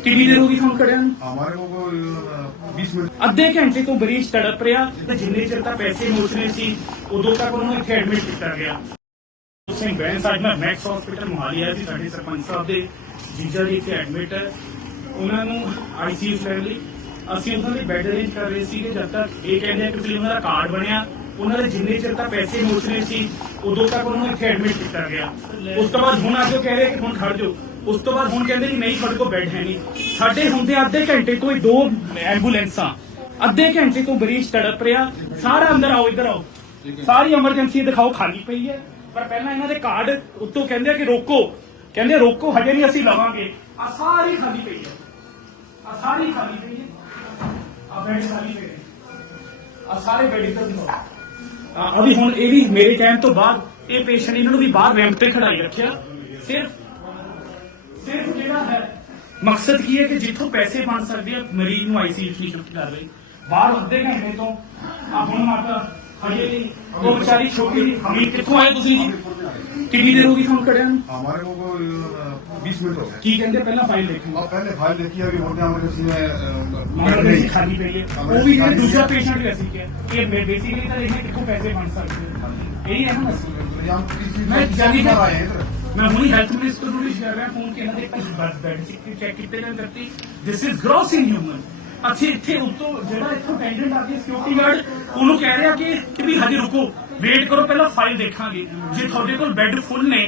ਕਿੰਨੀ ਦੇਰ ਹੋ ਗਈ ਤੁਹਾਨੂੰ ਖੜਿਆਂ ਨੂੰ हमारे को कोई बीस मिनट ਅੱਧੇ ਘੰਟੇ ਤੋਂ ਮਰੀਜ਼ ਤੜਪ ਰਿਹਾ ਤੇ ਜਿੰਨੇ ਚਿਰ ਤੱਕ ਪੈਸੇ ਮੋਚਨੇ ਸੀ ਉਦੋਂ ਤੱਕ ਉਹਨੂੰ ਇੱਥੇ ਐਡਮਿਟ ਕੀਤਾ ਗਿਆ ਸਿੰਘ ਬੈਨ ਸਾਡੇ ਨਾਲ ਮੈਕਸ ਹਸਪੀਟਲ ਮੁਹਾਲੀ ਆਇਆ ਸੀ ਸਾਡੇ ਸਰਪੰਚ ਸਾਹਿਬ ਦੇ ਜੀਜਾ ਜੀ ਇੱਥੇ ਐਡਮਿਟ ਹੈ ਉਹਨਾਂ ਨੂੰ ਆਈਸੀਯੂ ਲੈਣ ਲਈ ਅਸੀਂ ਉਹਨਾਂ ਦੇ ਬੈੱਡ ਅਰੇਂਜ ਕਰ ਰਹੇ ਸੀ ਕਿ ਜਦ ਤੱਕ ਇਹ ਕਹਿੰਦੇ ਆ ਕਿ ਤੁਸੀਂ ਉਹਨਾਂ ਦਾ ਕਾਰਡ ਬਣਿਆ ਉਹਨਾਂ ਦੇ ਜਿੰਨੇ ਚਿਰ ਤੱਕ ਪੈਸੇ ਮੋਚਨੇ ਸੀ ਉਦੋਂ ਤੱਕ ਉਹਨੂੰ ਇੱਥੇ ਐਡਮਿਟ ਕੀਤਾ ਗਿਆ ਉਸ ਤੋਂ ਬਾਅਦ ਹੁਣ ਅੱਗੇ ਕਹਿ ਰਹੇ ਕਿ ਹੁਣ ਖੜ ਜਾਓ ਉਸ ਤੋਂ ਬਾਅਦ ਹੁਣ ਕਹਿੰਦੇ ਕਿ ਨਹੀਂ ਤੁਹਾਡੇ ਕੋਲ ਬੈੱਡ ਹੈ ਨਹੀਂ। ਸਾਡੇ ਹੁੰਦੇ ਅੱਧੇ ਘੰਟੇ ਤੋਂ ਹੀ ਦੋ ਐਂਬੂਲੈਂਸਾਂ ਅੱਧੇ ਘੰਟੇ ਤੋਂ ਮਰੀਜ਼ ਤੜਪ ਰਿਹਾ। ਸਾਰਾ ਅੰਦਰ ਆਓ ਇੱਧਰ ਆਓ। ਸਾਰੀ ਐਮਰਜੈਂਸੀ ਦਿਖਾਓ ਖਾਲੀ ਪਈ ਹੈ। ਪਰ ਪਹਿਲਾਂ ਇਹਨਾਂ ਦੇ ਕਾਰਡ ਉੱਤੋਂ ਕਹਿੰਦੇ ਆ ਕਿ ਰੋਕੋ। ਕਹਿੰਦੇ ਰੋਕੋ ਹਜੇ ਨਹੀਂ ਅਸੀਂ ਲਵਾਂਗੇ। ਆ ਸਾਰੀ ਖਾਲੀ ਪਈ ਹੈ। ਆ ਸਾਰੀ ਖਾਲੀ ਪਈ ਹੈ। ਆ ਬੈਡ ਖਾਲੀ ਪਏ ਆ ਸਾਰੇ ਬੈਡ ਇੱਧਰ ਦਿਖਾਓ। ਆ ਅਭੀ ਹੁਣ ਇਹ ਵੀ ਮੇਰੇ ਕਹਿਣ ਤੋਂ ਬਾਅਦ ਇਹ ਪੇਸ਼ੈਂਟ ਇਹਨਾਂ ਨੂੰ ਵੀ ਬਾਹਰ ਰੈਂਪ ਤੇ ਖੜਾਈ ਰੱਖਿਆ। ਸਿਰਫ ਜਿਹੜਾ ਹੈ ਮਕਸਦ ਕੀ ਹੈ ਕਿ ਜਿੱਥੋਂ ਪੈਸੇ ਬਣ ਸਕਦੇ ਆ ਮਰੀਜ਼ ਨੂੰ ਆਈਸੀਯੂ ਨਹੀਂ ਸ਼ਿਫਟ ਕਰ ਰਹੇ ਬਾਹਰ ਅੱਧੇ ਘੰਟੇ ਤੋਂ ਆ ਹੁਣ ਮਾਤਾ ਹਜੇ ਨਹੀਂ ਉਹ ਵਿਚਾਰੀ ਛੋਟੀ ਜਿਹੀ ਹਮੀ ਕਿੱਥੋਂ ਆਏ ਤੁਸੀਂ ਜੀ ਕਿੰਨੀ ਦੇਰ ਹੋ ਗਈ ਤੁਹਾਨੂੰ ਖੜਿਆਂ ਨੂੰ हमारे को कोई बीस मिनट हो गए ਕੀ ਕਹਿੰਦੇ ਪਹਿਲਾਂ ਫਾਈਲ ਦੇਖੋ अब पहले फाइल देखी अभी होते इमरजेंसी में अ, बेड ਮਾਮਲੇ नहीं ਖਾਲੀ ਪਈ ਹੈ ਉਹ ਵੀ ਜਿਹੜੇ ਦੂਜਾ ਪੇਸ਼ੈਂਟ ਵੀ ਅਸੀਂ ਕਿਹਾ ਕਿ ਬੇਸਿਕਲੀ ਤਾਂ ਇਹਨੇ ਕਿੱਥੋਂ ਪੈਸੇ ਬਣ ਸਕਦੇ ਇਹੀ ਹੈ ਨਾ ਮਸਲਾ यहाँ किसी मैं जानी नहीं का- आए इधर ਮੈਂ ਹੁਣੀ ਹੈਲਥ ਮਿਨਿਸਟਰ ਨੂੰ ਵੀ ਕਰ ਰਿਹਾ ਫੋਨ ਕਿ ਇਹਨਾਂ ਦੇ ਬੈਡ ਬੈਡ ਚੈੱਕ ਕੀਤੇ ਜਾਣ ਕਰਤੀ ਦਿਸ ਇਜ਼ ਗ੍ਰੋਸ ਇਨਹਿਊਮਨ ਅਸੀਂ ਇੱਥੇ ਉੱਤੋਂ, ਜਿਹੜਾ ਇੱਥੋਂ ਅਟੈਂਡੈਂਟ ਆ ਕੇ ਸਿਕਿਉਰਿਟੀ ਗਾਰਡ ਉਹਨੂੰ ਕਹਿ ਰਿਹਾ ਕਿ ਕਿ ਵੀ ਹਜੇ ਰੁਕੋ ਵੇਟ ਕਰੋ, ਪਹਿਲਾਂ ਫਾਈਲ ਦੇਖਾਂਗੇ। ਜੇ ਤੁਹਾਡੇ ਕੋਲ ਬੈੱਡ ਫੁੱਲ ਨੇ